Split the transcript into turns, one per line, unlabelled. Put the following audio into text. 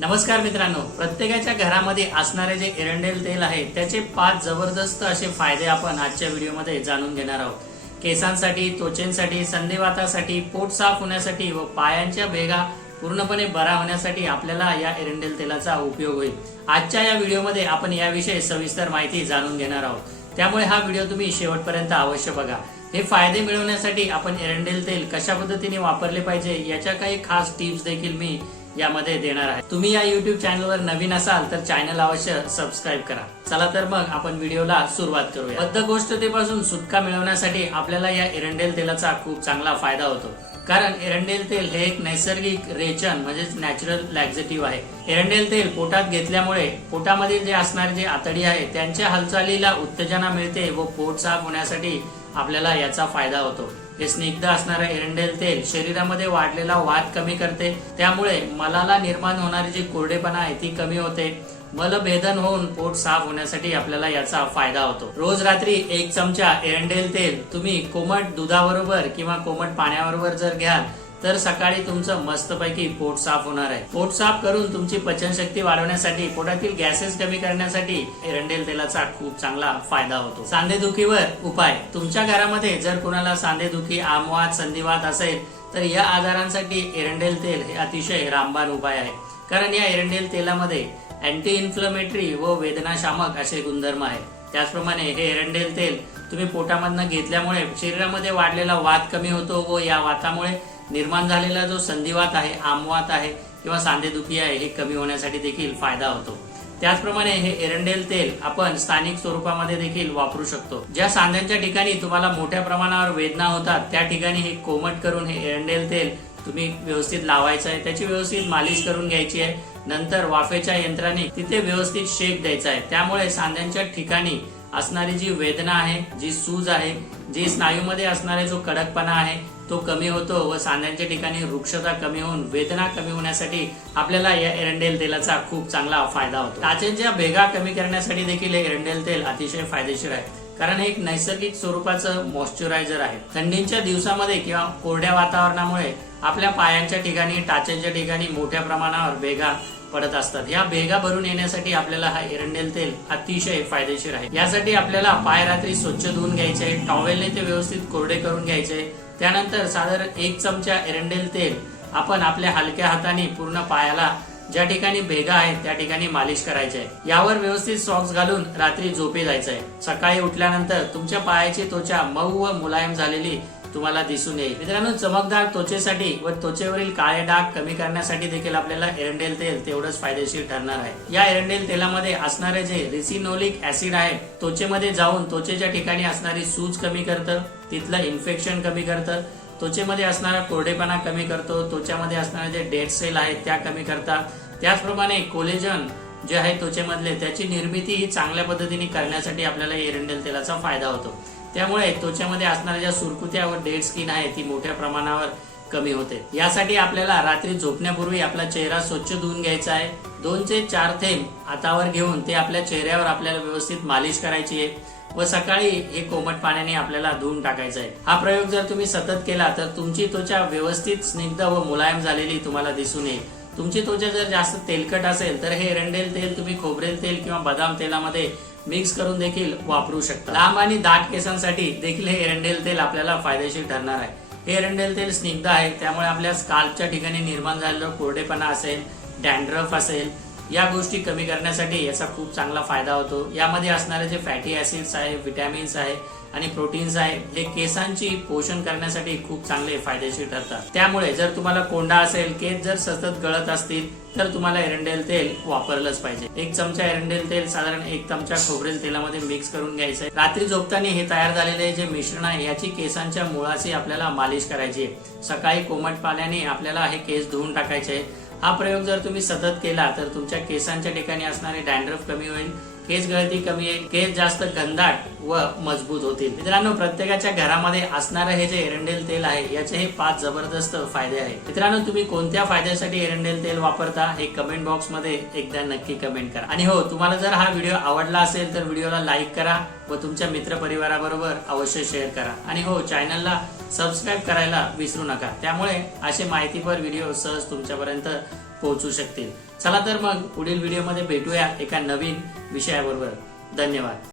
नमस्कार मित्रांनो प्रत्येकाच्या घरामध्ये असणारे जे एरंडेल तेल आहे त्याचे पाच जबरदस्त असे फायदे आपण आजच्या व्हिडिओमध्ये जाणून घेणार आहोत. केसांसाठी त्वचेंसाठी संधिवातासाठी पोट साफ होण्यासाठी व पायांच्या भेगा पूर्णपणे बरा होण्यासाठी आपल्याला या एरंडेल तेलाचा उपयोग होईल. आजच्या या व्हिडिओमध्ये आपण याविषयी सविस्तर माहिती जाणून घेणार आहोत. त्यामुळे हा व्हिडिओ तुम्ही शेवटपर्यंत अवश्य बघा. हे फायदे मिळवण्यासाठी आपण एरंडेल तेल कशा पद्धतीने वापरले पाहिजे याच्या काही खास टिप्स देखील मी यामध्ये देणार आहे. तुम्ही या युट्यूब चॅनलवर नवीन असाल तर चॅनल अवश्य सबस्क्राईब करा. चला तर मग आपण व्हिडिओला सुरुवात करूया. बद्धकोष्ठतेपासून सुटका मिळवण्यासाठी आपल्याला या एरंडेल तेलाचा खूप चांगला फायदा होतो. कारण एरंडेल तेल हे एक नैसर्गिक रेचन म्हणजेच नॅचरल लॅक्झेटिव्ह आहे. एरंडेल तेल पोटात घेतल्यामुळे पोटामधील जे असणारे जे आतडी आहे त्यांच्या हालचालीला उत्तेजना मिळते व पोट साफ होण्यासाठी आपल्याला याचा फायदा होतो. हे स्निग्ध असणारं एरंडेल तेल शरीरामध्ये वाढलेला वाद कमी करते. त्यामुळे मलाला निर्माण होणारी जी कोरडेपणा आहे ती कमी होते. मलभेदन होऊन पोट साफ होण्यासाठी आपल्याला याचा फायदा होतो. रोज रात्री एक चमचा एरंडेल तेल तुम्ही कोमट दुधाबरोबर किंवा कोमट पाण्याबरोबर जर घ्याल तर सकाळी तुमचं मस्तपैकी पोट साफ होणार आहे. पोट साफ करून तुमची पचनशक्ती वाढवण्यासाठी पोटातील गॅसेस कमी करण्यासाठी एरंडेल तेलाचा खूप चांगला फायदा होतो. सांधेदुखीवर उपाय. तुमच्या घरामध्ये जर कुणाला सांधेदुखी आमवाद संधिवात असेल तर या आजारांसाठी एरंडेल तेल हे अतिशय रामबाण उपाय आहे. कारण या एरंडेल तेलामध्ये अँटी इन्फ्लमेटरी व वेदनाशामक असे गुणधर्म आहेत. त्याचप्रमाणे हे एरंडेल तेल तुम्ही पोटामधनं घेतल्यामुळे शरीरामध्ये वाढलेला वात कमी होतो व या वातामुळे निर्माण झालेला जो संधिवात आहे आमवात आहे किंवा सांधेदुखी आहे हे कमी होण्यासाठी देखील फायदा होतो. त्याचप्रमाणे हे एरंडेल तेल आपण स्थानिक स्वरूपामध्ये देखील वापरू शकतो. ज्या सांध्यांच्या ठिकाणी तुम्हाला मोठ्या प्रमाणावर वेदना होतात त्या ठिकाणी हे कोमट करून हे एरंडेल तेल तुम्ही व्यवस्थित लावायचं आहे. त्याची व्यवस्थित मालिश करून घ्यायची आहे. नंतर वाफेच्या यंत्राने तिथे व्यवस्थित शेक द्यायचा आहे. त्यामुळे सांध्यांच्या ठिकाणी असणारी जी वेदना आहे जी सूज आहे जी स्नायूमध्ये असणारा जो कडकपणा आहे तो कमी होतो व सांध्यांच्या ठिकाणी वृक्षता कमी होऊन वेदना कमी होण्यासाठी आपल्याला या एरंडेल तेलाचा खूप चांगला फायदा होतो. टाचेंच्या भेगा कमी करण्यासाठी देखील हे एरंडेल तेल अतिशय फायदेशीर आहे. कारण एक नैसर्गिक स्वरूपाचं मॉइश्चरायझर आहे. थंडीच्या दिवसामध्ये किंवा कोरड्या वातावरणामुळे आपल्या पायांच्या ठिकाणी टाचेंच्या ठिकाणी मोठ्या प्रमाणावर भेगा पडत असतात. या भेगा भरून येण्यासाठी आपल्याला हा एरंडेल तेल अतिशय फायदेशीर आहे. यासाठी आपल्याला पाय रात्री स्वच्छ धुवून घ्यायचे टॉवेलने ते व्यवस्थित कोरडे करून घ्यायचे. त्यानंतर साधारण एक चमचा एरंडेल तेल आपण आपल्या हलक्या हाताने पूर्ण पायाला ज्या ठिकाणी भेगा आहेत त्या ठिकाणी मालिश करायची आहे यावर व्यवस्थित सॉक्स घालून रात्री झोपे जायचं आहे सकाळी उठल्यानंतर तुमच्या पायाची त्वचा मऊ व मुलायम झालेली तुम्हाला दिसून येईल. मित्रांनो चमकदार त्वचेसाठी व त्वचेवरील काळे डाग कमी करण्यासाठी देखील आपल्याला एरंडेल तेल तेवढंच फायदेशीर ठरणार आहे. या एरंडेल तेलामध्ये असणारे जे रिसिनोलिक ऍसिड आहे त्वचेमध्ये जाऊन त्वचेच्या ठिकाणी असणारी सूज कमी करतं तिथलं इन्फेक्शन कमी करतं त्वचेमध्ये असणारा कोरडेपणा कमी करतो त्वचामध्ये असणारे जे डेड सेल आहेत त्या कमी करतात. त्याचप्रमाणे कोलेजन जे आहे त्वचेमधले त्याची निर्मिती ही चांगल्या पद्धतीने करण्यासाठी आपल्याला एरंडेल तेलाचा फायदा होतो. त्यामुळे त्वचेमध्ये असणाऱ्या ज्या सुरकुत्या व डेड स्किन आहे ती मोठ्या प्रमाणावर कमी होते. यासाठी आपल्याला रात्री झोपण्यापूर्वी आपला चेहरा स्वच्छ धुवून घ्यायचा आहे. दोन ते चार थेंब हातावर घेऊन ते आपल्या चेहऱ्यावर आपल्याला व्यवस्थित मालिश करायची आहे. व सकाळी हे कोमट पाण्याने आपल्याला धुवून टाकायचं आहे हा प्रयोग जर तुम्ही सतत केला तर तुमची त्वचा व्यवस्थित स्निग्ध व मुलायम झालेली तुम्हाला दिसून येईल. तुमची त्वचा जर जास्त तेलकट असेल तर हे एरंडेल तेल तुम्ही खोबरेल तेल किंवा बदाम तेलामध्ये मिक्स करून देखील वापरू शकता. लांब आणि दाट केसांसाठी देखील हे एरंडेल तेल आपल्याला फायदेशीर ठरणार आहे. हे एरंडेल तेल स्निग्ध आहे त्यामुळे आपल्या स्काल्पच्या ठिकाणी निर्माण झालेला कोरडेपणा असेल डॅन्ड्रफ असेल या गोष्टी कमी करण्यासाठी याचा खूप चांगला फायदा होतो. यामध्ये असणारे जे फॅटी ऍसिड्स आहे विटॅमिन्स आहे आणि प्रोटीन्स आहे हे केसांची पोषण करण्यासाठी खूप चांगले फायदेशीर ठरतात. त्यामुळे जर तुम्हाला कोंडा असेल केस जर सतत गळत असतील तर तुम्हाला एरंडेल तेल वापरलंच पाहिजे. एक चमचा एरंडेल तेल साधारण एक चमचा खोबरेल तेलामध्ये मिक्स करून घ्यायचं आहे रात्री झोपताना हे तयार झालेले जे मिश्रण आहे याची केसांच्या मुळाशी आपल्याला मालिश करायची आहे. सकाळी कोमट पाण्याने आपल्याला हे केस धुवून टाकायचे आहे. हा प्रयोग जर तुम्ही सतत केला तर तुमच्या केसांच्या ठिकाणी असणारे डॅन्ड्रफ कमी होईल केस गळती कमी येईल केस जास्त गंधाट व मजबूत होतील. मित्रांनो प्रत्येकाच्या घरामध्ये असणारं हे जे एरंडेल तेल आहे याचे हे पाच जबरदस्त फायदे आहेत. मित्रांनो तुम्ही कोणत्या फायद्यासाठी एरंडेल तेल वापरता हे कमेंट बॉक्समध्ये एकदा नक्की कमेंट करा. आणि हो तुम्हाला जर हा व्हिडिओ आवडला असेल तर व्हिडिओला लाईक करा व तुमच्या मित्र परिवाराबरोबर अवश्य शेअर करा. आणि हो चॅनलला सबस्क्राईब करायला विसरू नका. त्यामुळे असे माहितीपर व्हिडिओ सहज तुमच्यापर्यंत पोहोचू शकतील. चला तर मग पुढील व्हिडिओमध्ये भेटूया एका नवीन विषयाबरोबर. धन्यवाद.